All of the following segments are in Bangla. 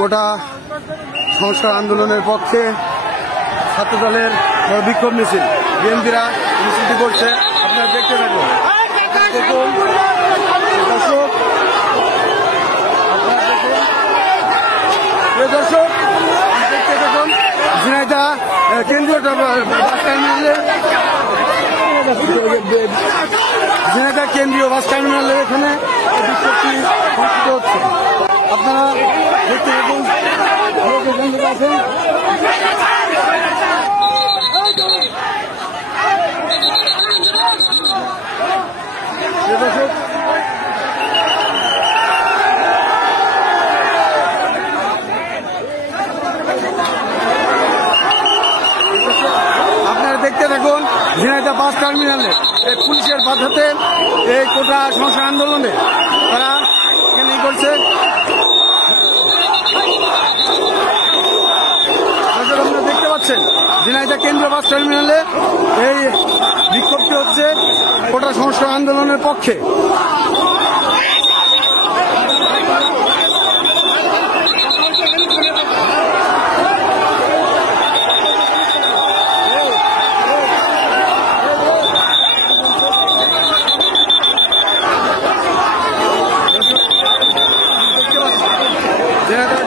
কোটা সংস্কার আন্দোলনের পক্ষে ছাত্রদলের বিক্ষোভ মিছিল, বিএনপিরা মিছিলটি করছে। আপনারা দেখতে থাকুন। দর্শক দেখতে থাকুন। ঝিনাইদহ কেন্দ্রীয় বাস টার্মিনালের এখানে বিক্ষোভটি অনুষ্ঠিত হচ্ছে। আপনারা দেখতে থাকুন। আপনারা দেখতে থাকুন। ঝিনাইদহ বাস টার্মিনালে পুলিশের বাধাতে এই কোটা সংস্কার আন্দোলনে তারা এখানে করছে। আপনারা দেখতে পাচ্ছেন ঝিনাইদহ কেন্দ্রীয় বাস টার্মিনালে এই বিক্ষোভটি হচ্ছে কোটা সংস্কার আন্দোলনের পক্ষে।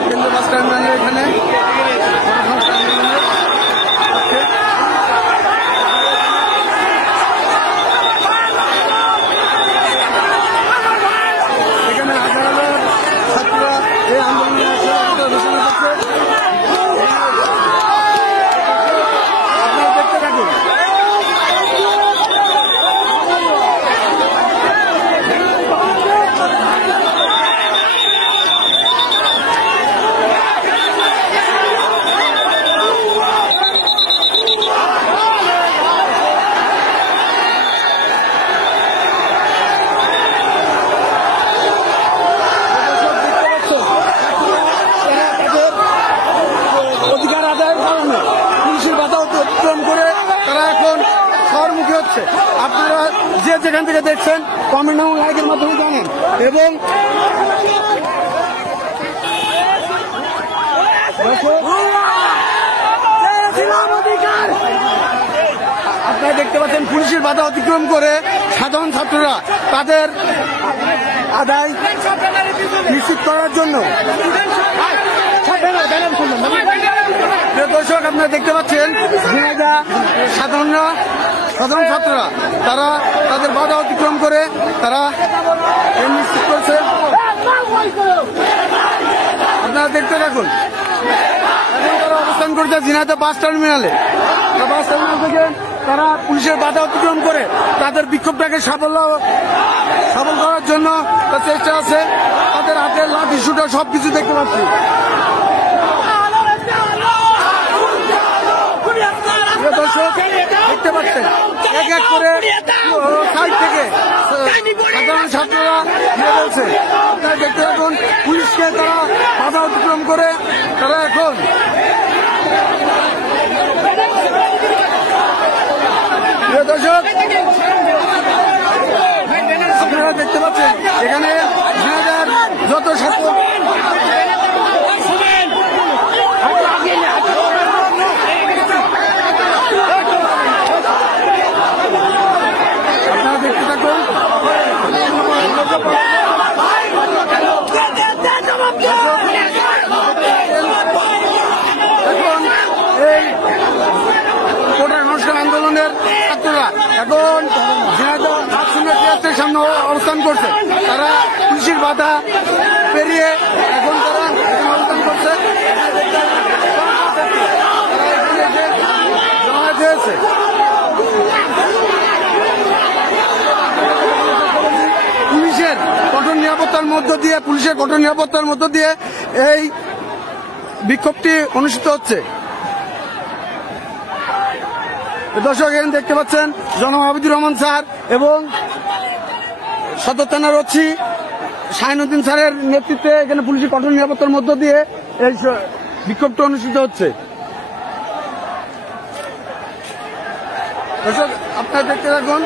কেন্দ্রীয় বাস টার্মিনালে এখানে পুলিশের বাধা অতিক্রম করে তারা এখন শহরমুখী হচ্ছে। আপনারা যে যেখান থেকে দেখছেন কমেন্ট এবং লাইকের মাধ্যমে জানেন। এবং আপনারা দেখতে পাচ্ছেন পুলিশের বাধা অতিক্রম করে সাধারণ ছাত্ররা তাদের আদায় নিশ্চিত করার জন্য। দর্শক আপনারা দেখতে পাচ্ছেন ঝিনাইদহ সাধারণ ছাত্ররা তারা তাদের বাধা অতিক্রম করে তারা নিশ্চিত করছে। আপনারা দেখতে থাকুন। এখন তারা অবস্থান করছে ঝিনাইদহ বাস টার্মিনালে। বাস টার্মিনাল থেকে তারা পুলিশের বাধা অতিক্রম করে তাদের বিক্ষোভটাকে সফল করার জন্য চেষ্টা আছে। তাদের হাতের লাঠি শুটা সবকিছু দেখতে পাচ্ছি। দর্শক দেখতে পাচ্ছেন এক এক করে সাইড থেকে সাধারণ ছাত্ররা নিয়ে বলছে। আপনারা দেখতে থাকুন পুলিশকে তারা বাধা অতিক্রম করে তারা এখন দর্শক আপনারা দেখতে পাচ্ছেন এখানে যত ছাত্র আপনারা দেখতে থাকুন। এখন এই কোটা সংস্কার আন্দোলনের ছাত্ররা এখন ঝিনাইদহ বাসের সামনে অবস্থান করছে। তারা পুলিশের বাধা পেরিয়ে এখন তারা অবস্থান করছে। জমায়েত হয়েছে। পুলিশের কঠোর নিরাপত্তার মধ্য দিয়ে এই বিক্ষোভটি অনুষ্ঠিত হচ্ছে। দর্শক এখানে দেখতে পাচ্ছেন জনাব আবিদুর রহমান স্যার এবং সদর থানার ওসি শাহিনুদ্দিন স্যারের নেতৃত্বে এখানে পুলিশের কঠোর নিরাপত্তার মধ্য দিয়ে এই বিক্ষোভটি অনুষ্ঠিত হচ্ছে। দর্শক আপনারা দেখতে থাকুন।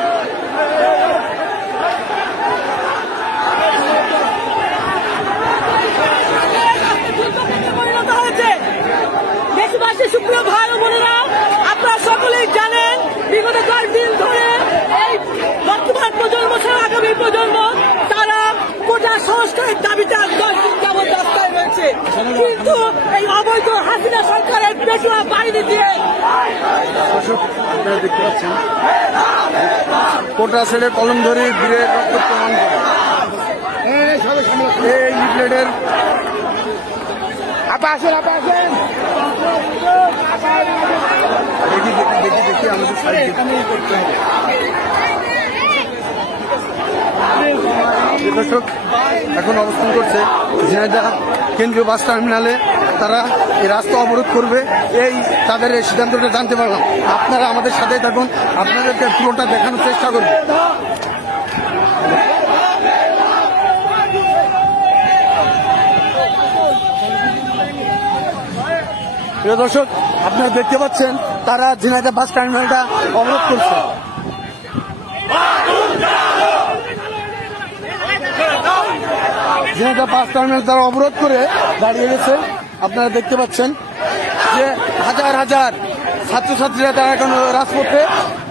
আমাদের দাবিটা 10 দিন যাবত রাস্তায় রয়েছে, কিন্তু এই অবৈধ হাসিনা সরকারের পেছনে বাড়ি দিয়ে আপনারা দেখতে পাচ্ছেন কোটা ছেড়ে কলম ধরে বীরের রক্ত প্রমাণ করে এই লিফলেটের দেখি আমাদের সাইড দর্শক এখন অবস্থান করছে ঝিনাইদহ কেন্দ্রীয় বাস টার্মিনালে। তারা এই রাস্তা অবরোধ করবে, এই তাদের এই সিদ্ধান্তটা জানতে পারলাম। আপনারা আমাদের সাথে থাকুন, আপনাদেরকে পুরোটা দেখানোর চেষ্টা করব। প্রিয় দর্শক, আপনারা দেখতে পাচ্ছেন তারা ঝিনাইদহ বাস টার্মিনালটা অবরোধ করছে। ঝিনাইদহ বাস টার্মিনাল তারা অবরোধ করে দাঁড়িয়ে গেছে। আপনারা দেখতে পাচ্ছেন যে হাজার হাজার ছাত্রছাত্রীরা তারা এখন রাজপথে।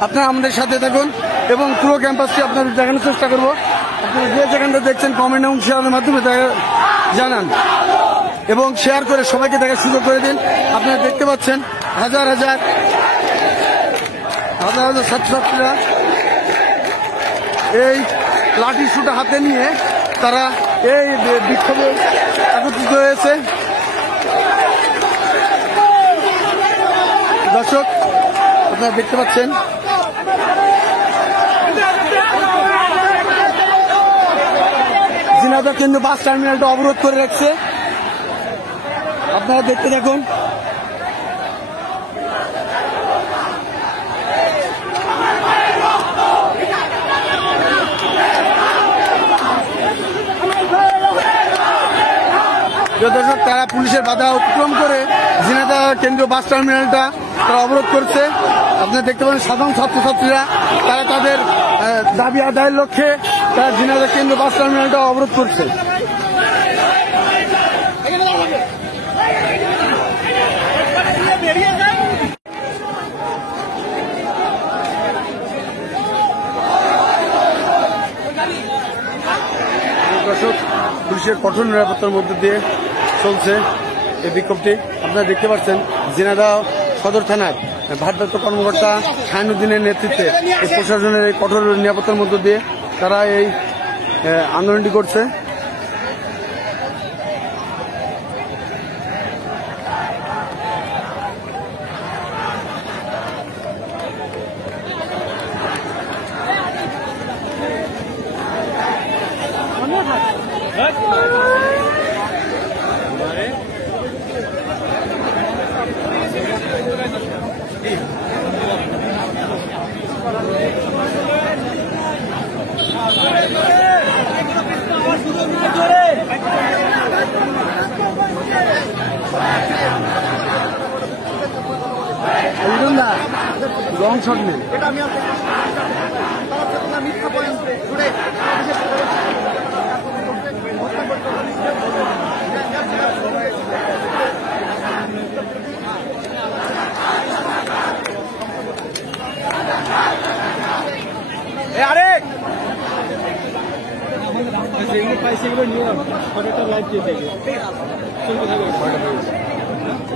আপনারা আমাদের সাথে থাকুন এবং পুরো ক্যাম্পাসটি আপনাদের দেখানোর চেষ্টা করবো। আপনারা যে যেখানটা দেখছেন কমেন্ট এবং শেয়ারের মাধ্যমে জানান এবং শেয়ার করে সবাইকে দেখার সুযোগ করে দিন। আপনারা দেখতে পাচ্ছেন হাজার হাজার ছাত্রছাত্রীরা এই লাঠি সুটা হাতে নিয়ে তারা এই বিক্ষোভে একত্রিত হয়েছে। দর্শক, আপনারা দেখতে পাচ্ছেন ঝিনাইদহ কেন্দ্রীয় বাস টার্মিনালটা অবরোধ করে রাখছে। আপনারা দেখতে থাকুন। দর্শক, তারা পুলিশের বাধা অতিক্রম করে ঝিনাইদহ কেন্দ্রীয় বাস টার্মিনালটা তারা অবরোধ করছে। আপনারা দেখতে পাবেন সাধারণ ছাত্রছাত্রীরা তারা তাদের দাবি আদায়ের লক্ষ্যে তারা ঝিনাইদহ কেন্দ্রীয় বাস টার্মিনালটা অবরোধ করছে। দর্শক, পুলিশের কঠোর নিরাপত্তার মধ্যে দিয়ে চলছে এই বিক্ষোভটি। আপনারা দেখতে পাচ্ছেন ঝিনাইদহ সদর থানার ভারপ্রাপ্ত কর্মকর্তা শাহিনুদ্দিনের নেতৃত্বে এই প্রশাসনের এই কঠোর নিরাপত্তার মধ্য দিয়ে তারা এই আন্দোলনটি করছে। লং শট নেই,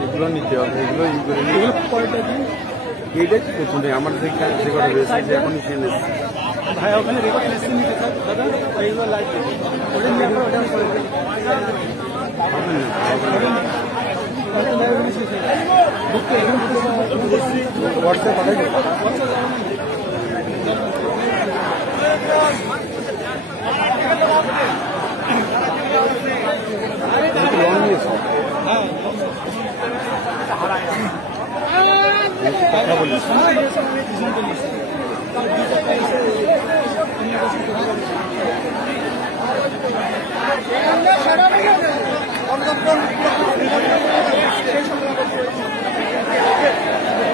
এগুলো নিতে হবে, এগুলো ই করে এইটাই প্রথমে আমার যে কটা রয়েছে যে এখনই সে নিচ্ছে ভাই ওখানে রেকর্ড মেশিন নিতে চাই দাদা এইগুলো লাইভ ওটা নিয়ে আমরা ওটা করে হোয়াটসঅ্যাপ পাঠাই লং নিয়েছে কথা বলি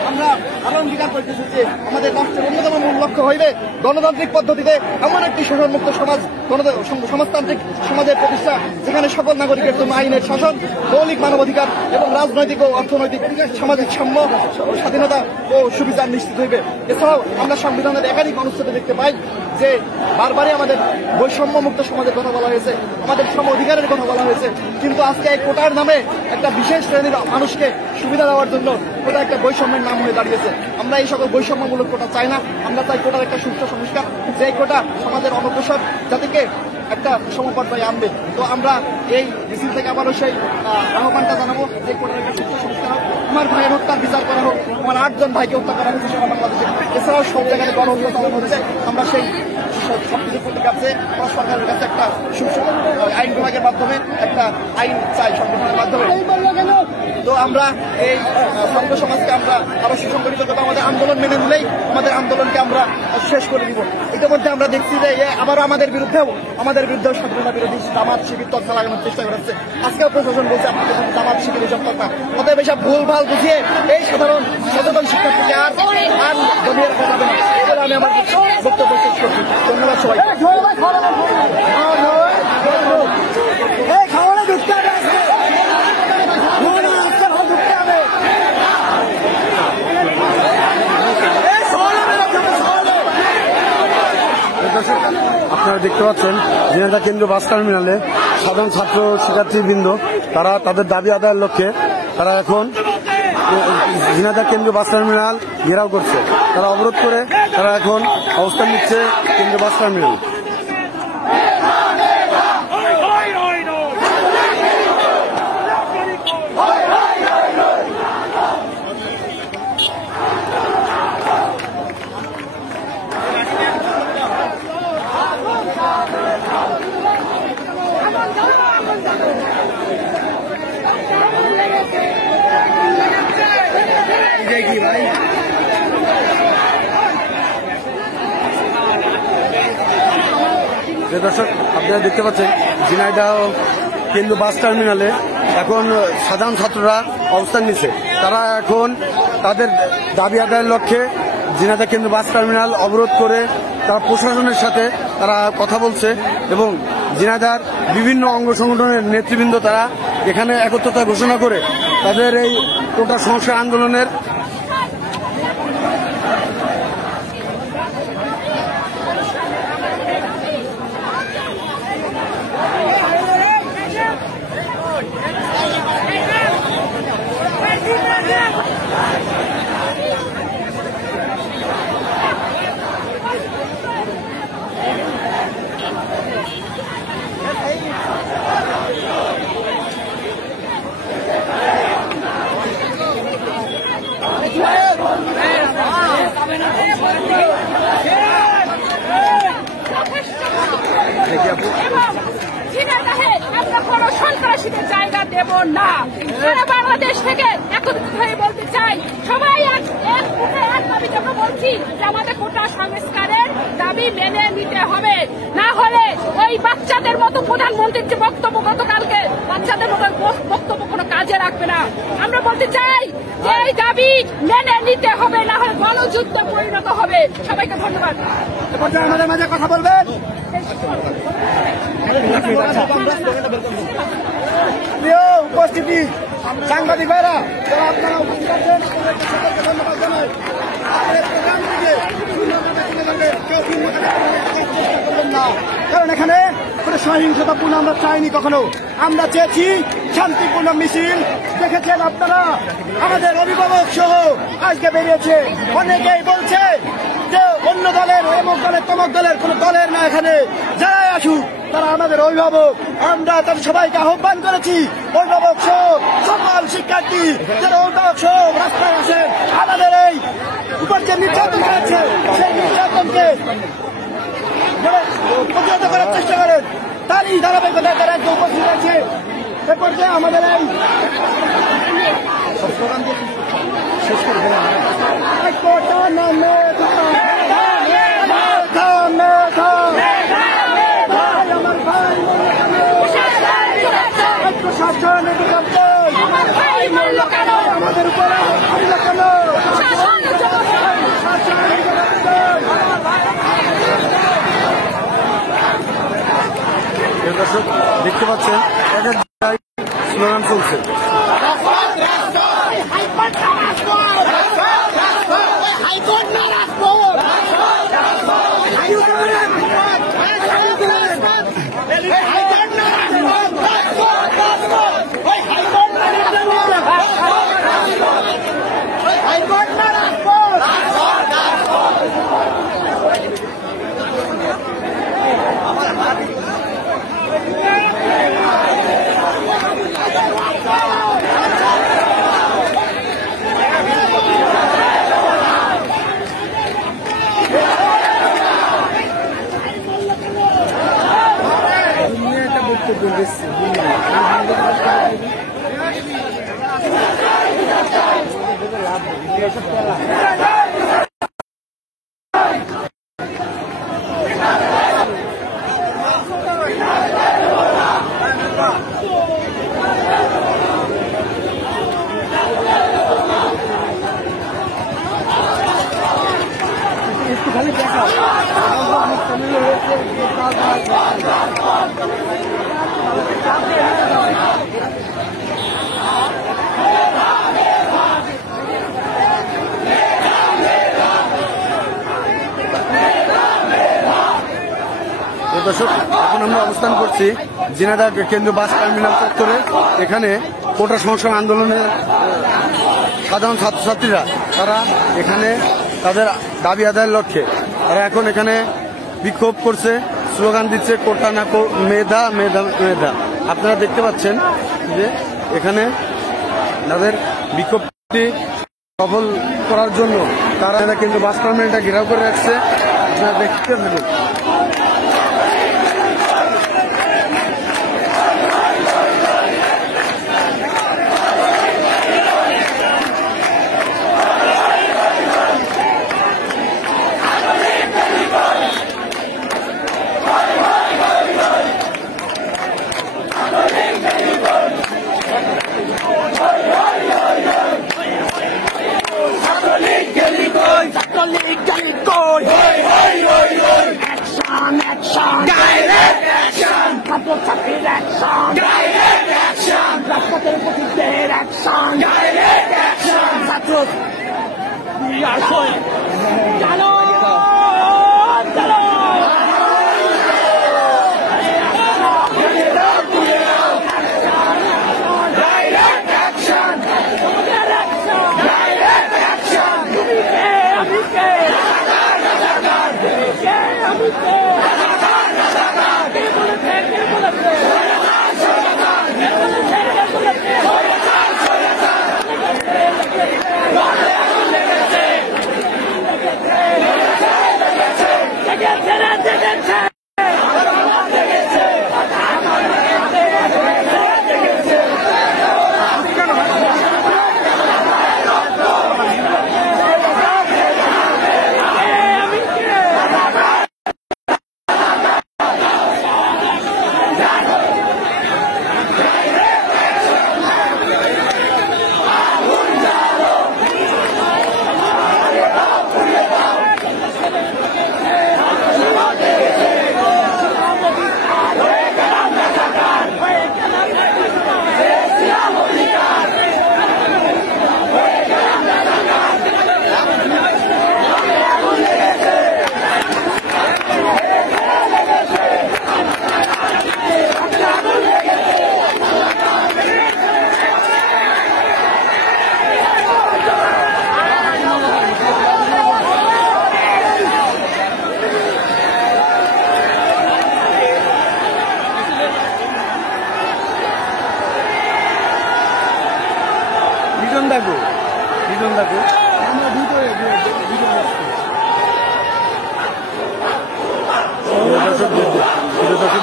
আমরা আরো অঙ্গীকার করতেছি যে আমাদের রাষ্ট্রের অন্যতম মূল লক্ষ্য হইবে গণতান্ত্রিক পদ্ধতিতে এমন একটি শোষণমুক্ত সমাজ, সমাজতান্ত্রিক সমাজের প্রতিষ্ঠা যেখানে সকল নাগরিকের জন্য আইনের শাসন, মৌলিক মানবাধিকার এবং রাজনৈতিক ও অর্থনৈতিক সামাজিক সাম্য, স্বাধীনতা ও সুবিচার নিশ্চিত হইবে। এছাড়াও আমরা সংবিধানের একাধিক অনুচ্ছেদে দেখতে পাই যে বারবারই আমাদের বৈষম্য মুক্ত সমাজের কথা বলা হয়েছে, আমাদের সম অধিকারের কথা বলা হয়েছে, কিন্তু আজকে এই কোটার নামে একটা বিশেষ শ্রেণীর মানুষকে সুবিধা দেওয়ার জন্য কোটা একটা বৈষম্যের নাম হয়ে দাঁড়িয়েছে। আমরা এই সকল বৈষম্যমূলক কোটা চাই না। আমরা চাই কোটার একটা সুস্থ সংস্কার, যে কোটা সমাজের অনগ্রসর জাতিকে একটা সমপর্যায়ে আনবে। তো আমরা এই মিছিল থেকে আবারও সেই আহ্বানটা জানাবো যে কোটার একটা সুস্থ সংস্কার হোক, আমার ভাইয়ের হত্যার বিচার করা হোক, আমার 8 জন ভাইকে হত্যা করা হয়েছে সারা বাংলাদেশে, এছাড়াও সব জায়গায় গণহত্যা চালানো হচ্ছে। আমরা সেই সবকিছু প্রতি কাছে আমরা সরকারের কাছে একটা সুস্থ আইন বিভাগের মাধ্যমে একটা আইন চাই, সংগঠনের মাধ্যমে। তো আমরা এই ছাত্র সমাজকে আমরা আরো সুসংগঠিত করবো, আমাদের আন্দোলন মেনে নিলেই আমাদের আন্দোলনকে আমরা শেষ করে দিব। ইতিমধ্যে আমরা দেখছি যে আবারও আমাদের বিরুদ্ধেও স্বাধীনতা বিরোধী জামাত শিবির তথ্য লাগানোর চেষ্টা করেছে। আজকেও প্রশাসন বলছে আপনাদের সাথে জামাত শিবির এসব কথা, অতএব এসব ভুল ভাল বুঝিয়ে এই সাধারণ সচেতন শিক্ষার্থীকে আর জমিয়ে রাখা যাবে না বলে আমি আমার বক্তব্য শেষ করছি। ধন্যবাদ সবাই। আপনারা দেখতে পাচ্ছেন ঝিনাইদহ কেন্দ্রীয় বাস টার্মিনালে সাধারণ ছাত্র শিক্ষার্থীবৃন্দ তারা তাদের দাবি আদায়ের লক্ষ্যে তারা এখন ঝিনাইদহ কেন্দ্রীয় বাস টার্মিনাল ঘেরাও করছে। তারা অবরোধ করে তারা এখন অবস্থান নিচ্ছে কেন্দ্রীয় বাস টার্মিনাল। দর্শক আপনারা দেখতে পাচ্ছেন ঝিনাইদহ কেন্দ্রীয় বাস টার্মিনালে এখন সাধারণ ছাত্ররা অবস্থান নিচ্ছে। তারা এখন তাদের দাবি আদায়ের লক্ষ্যে ঝিনাইদহ কেন্দ্রীয় বাস টার্মিনাল অবরোধ করে তারা প্রশাসনের সাথে তারা কথা বলছে এবং ঝিনাইদহর বিভিন্ন অঙ্গ সংগঠনের নেতৃবৃন্দ তারা এখানে একত্রতা ঘোষণা করে তাদের এই কোটা সংস্কার আন্দোলনের আমরা কোনো সন্ত্রাসীদের জায়গা দেব না। সারা বাংলাদেশ থেকে একত্রিত হয়ে বলতে চাই, সবাই এক দাবিতে আমরা বলছি যে আমাদের কোটা সংস্কারের দাবি মেনে নিতে হবে, না হলে ওই বাচ্চাদের মতো প্রধানমন্ত্রীর যে বক্তব্য গতকালকে বাচ্চাদের মতো বক্তব্য কোনো কাজে রাখবে না। আমরা বলতে চাই যে এই দাবি মেনে নিতে হবে, না হলে গণযুদ্ধে পরিণত হবে। সবাইকে ধন্যবাদ। আমাদের মাঝে কথা বলবেন প্রিয় উপস্থিতি সাংবাদিক ভাইরা, যারা আপনারা উপস্থিত আছেন সকলকে ধন্যবাদ জানাই। কারণ এখানে কোনো সহিংসতাপূর্ণ আমরা চাইনি কখনো, আমরা চেয়েছি শান্তিপূর্ণ মিছিল। দেখেছেন আপনারা আমাদের অভিভাবক সহ আজকে বেরিয়েছে, অনেকেই বলছে যে অন্য দলের অমুক দলের তমক দলের কোন দলের না, এখানে যারাই আসুক তারা আমাদের অভিভাবক। আমরা তাদের সবাইকে আহ্বান করেছি অভিভাবক সহ সকল শিক্ষার্থী যারা অভিভাবক সহ রাস্তায় আসেন, আমাদের এই উপর যে নির্যাতন করেছে সেই নির্যাতনকে প্রতিহত করার চেষ্টা করেন। তারই ধারাবাহিকতায় তারা একটু উপস্থিত আছে। এরপর যে আমাদের এই শেষ করে আমাদের উপরে দর্শক দেখতে পাচ্ছেন স্লোগান চলছে। হাইকোর্ট দর্শক, এখন আমরা অবস্থান করছি ঝিনাইদহ কেন্দ্রীয় বাস টার্মিনাল চত্বরে। এখানে কোটা সংস্কার আন্দোলনের সাধারণ ছাত্রছাত্রীরা তারা এখানে তাদের দাবি আদায়ের লক্ষ্যে তারা এখন এখানে বিক্ষোভ করছে, স্লোগান দিচ্ছে কোটা না মেধা মেধা মেধা। আপনারা দেখতে পাচ্ছেন যে এখানে তাদের বিক্ষোভটি সফল করার জন্য তারা কিন্তু বাস টার্মিনালটা ঘেরাও করে রাখছে। আপনারা দেখতে থাকুন।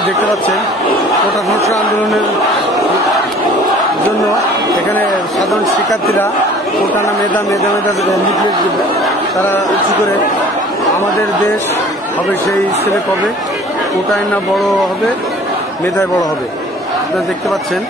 দেখতে পাচ্ছেন কোটা সংস্কার আন্দোলনের জন্য এখানে সাধারণ শিক্ষার্থীরা কোটা না মেধা মেধা মেধা লিফলেট তারা উঁচু করে আমাদের দেশ হবে সেই হিসেবে কবে, কোটায় না বড় হবে মেধায় বড় হবে। আপনারা দেখতে পাচ্ছেন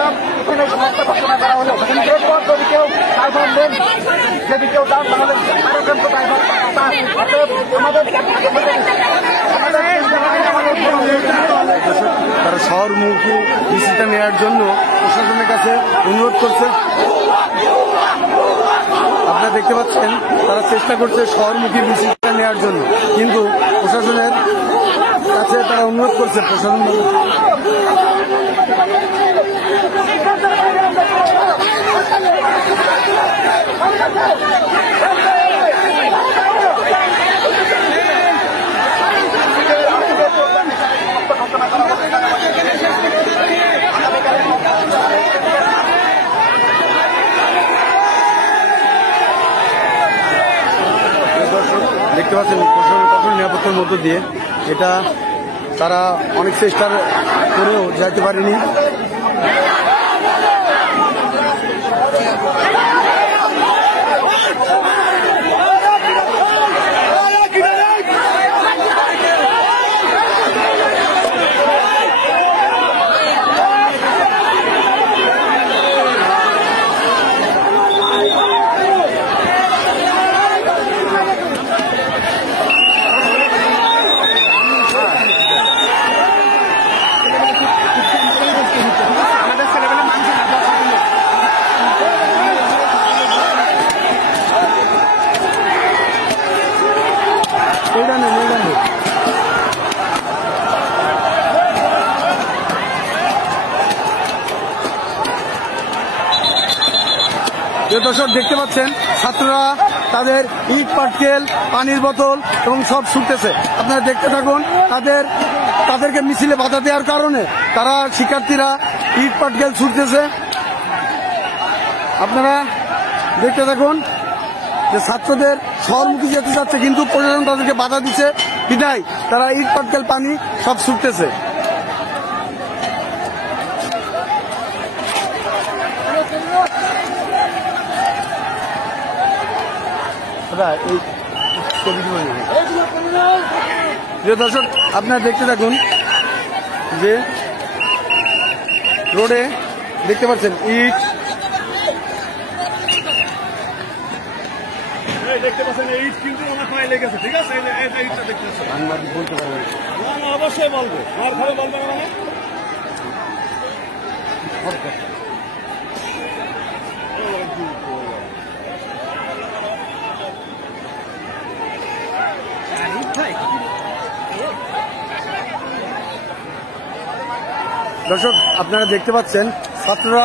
করলাম, এখানে সংস্থা ঘোষণা করা হলো। এরপর যদি কেউ দায়ভার নেন, যদি কেউ যান তাহলে আরেকজনকে দায়ভার তারা শহরমুখী মিছিলটা নেওয়ার জন্য প্রশাসনের কাছে অনুরোধ করছে। আপনারা দেখতে পাচ্ছেন তারা চেষ্টা করছে শহরমুখী মিছিলটা নেওয়ার জন্য, কিন্তু প্রশাসনের কাছে তারা অনুরোধ করছে প্রশাসন দেখতে পাচ্ছেন প্রশাসনের কঠোর নিরাপত্তার মধ্য দিয়ে এটা তারা অনেক চেষ্টার করেও যাইতে পারেনি। দর্শক দেখতে পাচ্ছেন ছাত্ররা তাদের ইট পাটকেল, পানির বোতল এবং সব ছুটতেছে। আপনারা দেখতে থাকুন, তাদেরকে মিছিলে বাধা দেওয়ার কারণে তারা শিক্ষার্থীরা ইট পাটকেল ছুটতেছে। আপনারা দেখতে থাকুন যে ছাত্রদের শহরমুখী যেতে চাচ্ছে, কিন্তু প্রশাসন তাদেরকে বাধা দিচ্ছে, বিদায় তারা ইট পাটকেল, পানি সব ছুটতেছে। দর্শক আপনারা দেখতে থাকুন যে রোডে দেখতে পাচ্ছেন ইট, দেখতে পাচ্ছেন ইট কিন্তু আমার পায়ে লেগেছে। ঠিক আছে, ইটটা দেখতে পাচ্ছেন, বলতে পারবেন অবশ্যই বলবো, আমার ঘরে বলবে না মানে দর্শক আপনারা দেখতে পাচ্ছেন ছাত্ররা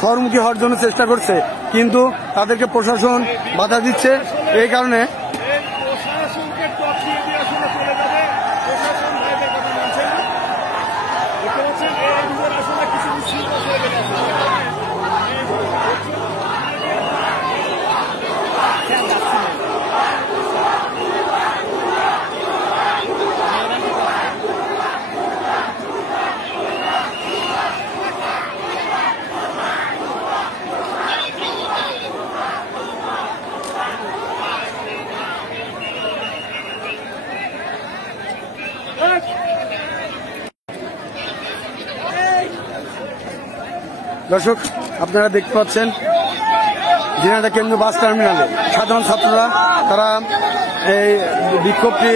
শহরমুখী হওয়ার জন্য চেষ্টা করছে, কিন্তু তাদেরকে প্রশাসন বাধা দিচ্ছে। এই কারণে প্রশাসনকে টপ দিয়ে দিয়ে আসলে চলে যাবে। প্রশাসন ভাইদের কথা মানছে না। দেখতে পাচ্ছেন এই ভিতরে আসলে কিছু মিছিল হয়ে গেছে। দর্শক আপনারা দেখতে পাচ্ছেন ঝিনাইদহ কেন্দ্র বাস টার্মিনালে সাধারণ ছাত্ররা তারা এই বিক্ষোভটি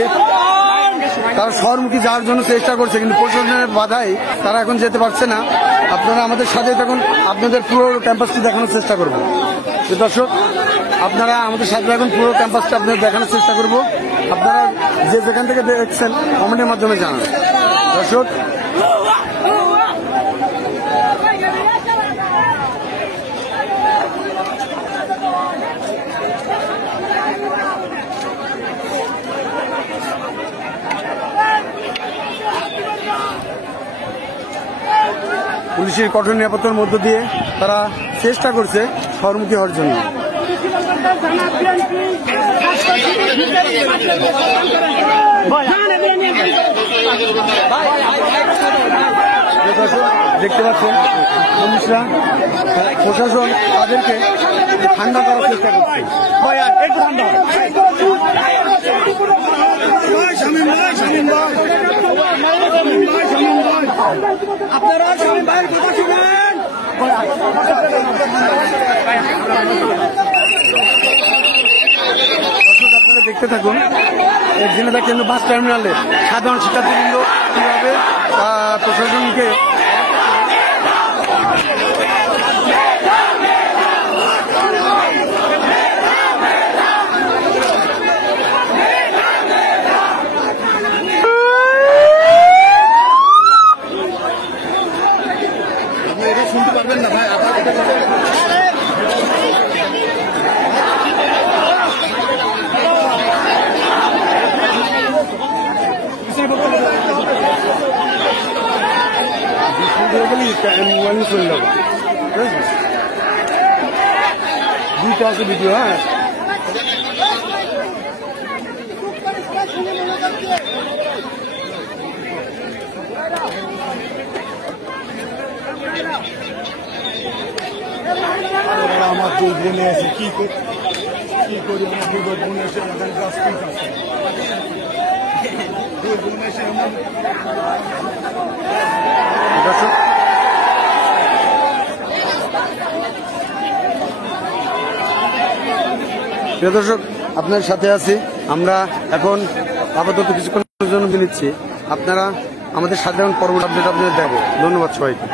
তারা শহরমুখী যাওয়ার জন্য চেষ্টা করছে, কিন্তু প্রশাসনের বাধায় তারা এখন যেতে পারছে না। আপনারা আমাদের সাথে থাকুন, আপনাদের পুরো ক্যাম্পাসটি দেখানোর চেষ্টা করব। দর্শক আপনারা আমাদের সাথে এখন পুরো ক্যাম্পাসটা আপনাদের দেখানোর চেষ্টা করব। আপনারা যে যেখান থেকে দেখছেন কমেন্টের মাধ্যমে জানান। দর্শক পুলিশের কঠোর নিরাপত্তার মধ্য দিয়ে তারা চেষ্টা করছে শহরমুখী হওয়ার জন্য। দেখতে পাচ্ছেন পুলিশরা, প্রশাসন তাদেরকে ঠান্ডা করার চেষ্টা করছে। আপনারা স্বামী ভাইয়ের কথা শুনেন। দর্শক আপনারা দেখতে থাকুন এই ঝিনাইদহ কেন্দ্র বাস টার্মিনালে সাধারণ শিক্ষার্থীবৃন্দ কিভাবে প্রশাসনকে এটা শুনতে পারবেন না ভাই, আপনার কথা বলবেন। মোবাইল চলে যাবো দুইটা আছে ভিডিও। হ্যাঁ আমার দুই বোনে আছে কি করি আমার দুই বোন এসে এখানে কাজ করতেছে দুই বোন এসে এমন দর্শক প্রিয় দর্শক আপনার সাথে আছি আমরা এখন আপাতত কিছুক্ষণের জন্য নিচ্ছি। আপনারা আমাদের সাধারণ পরবর্তী আপডেট আপনাদের দেবো। ধন্যবাদ সবাইকে।